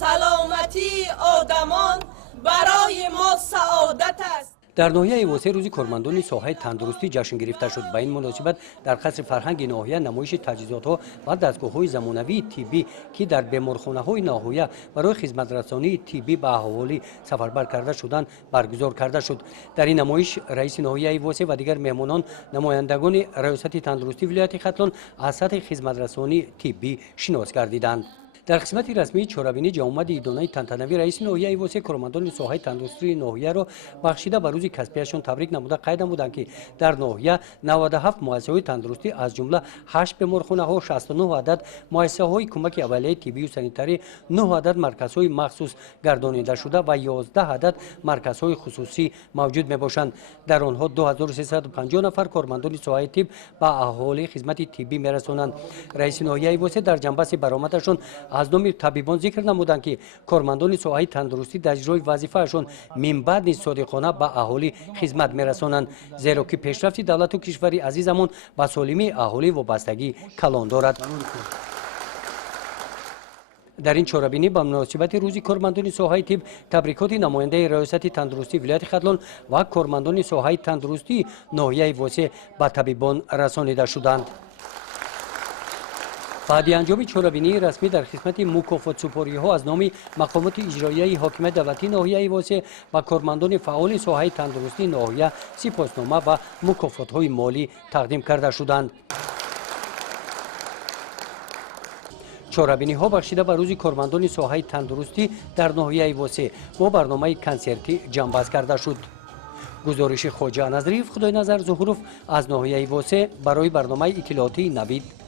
سلامتی آدمان برای ما سعادت است. در ناحیه واسه روزی کارمندان ساحه تندرستی جشن گرفته شد. به این مناسبت در قصر فرهنگ ناحیه نمایش تجهیزات‌ها و دستگاه‌های زمانوی طبی که در بیمارخانه‌های ناحیه برای خدمت رسانی طبی به اهالی سفربر کرده شدند برگزار کرده شد. در این نمایش رئیس ناحیه واسه و دیگر مهمانان نمایندگان ریاست تندرستی ولایت ختلان از سطح خدمت رسانی طبی شناس گردیدند. در قسمت رسمی چهاربینی جامعه ایدانه تنتنوی رئیس ناحیه واسه کارمندان ساحه تندرستی ناحیه را بخشیده به روز کسبیشان تبریک نموده قید نمودند که در ناحیه 97 مؤسسه‌های تندرستی از جمله 8 بیمارخانه‌ها 69 عدد مؤسسه‌های کمک اولیه طبی و سانیتری 9 عدد مرکزهای مخصوص گردانیده شده و 11 عدد مرکزهای خصوصی موجود میباشند. در آنها 2350 نفر کارمندان ساحه طب به اهالی خدمت طبی میرسانند. رئیس ناحیه واسه در جنبش برآمدشان از نام طبیبان ذکر نمودند که کارمندان ساحه تندرستی در اجرای وظیفه‌شان من بعد نیز صادقانه به اهالی خدمت میرسانند، زیرا که پیشرفت دولت و کشور عزیزمان به سالمی اهالی وابستگی کلان دارد. در این چهاربینی به مناسبت روز کارمندان ساحه طب تبریکات نماینده ریاست تندرستی ولایت ختلان و کارمندان ساحه تندرستی ناحیه واسه به طبیبان رسانیده شدند. بعد انجام چهاربینی رسمی در خدمت مکافات سپاری ها از نام مقامات اجرایی حاکمیت دولتی ناحیه واسه و کارمندان فعال ساحه تندرستی ناحیه سپاسنامه و مکافات های مالی تقدیم کرده شدند. چهاربینی ها بخشیده به روز کارمندان ساحه تندرستی در ناحیه واسه با برنامه کنسرتی جنبش کرده شد. گزارش خواجه نظریف خدای نظر ظهورов از ناحیه واسه برای برنامه اطلاعاتی نوید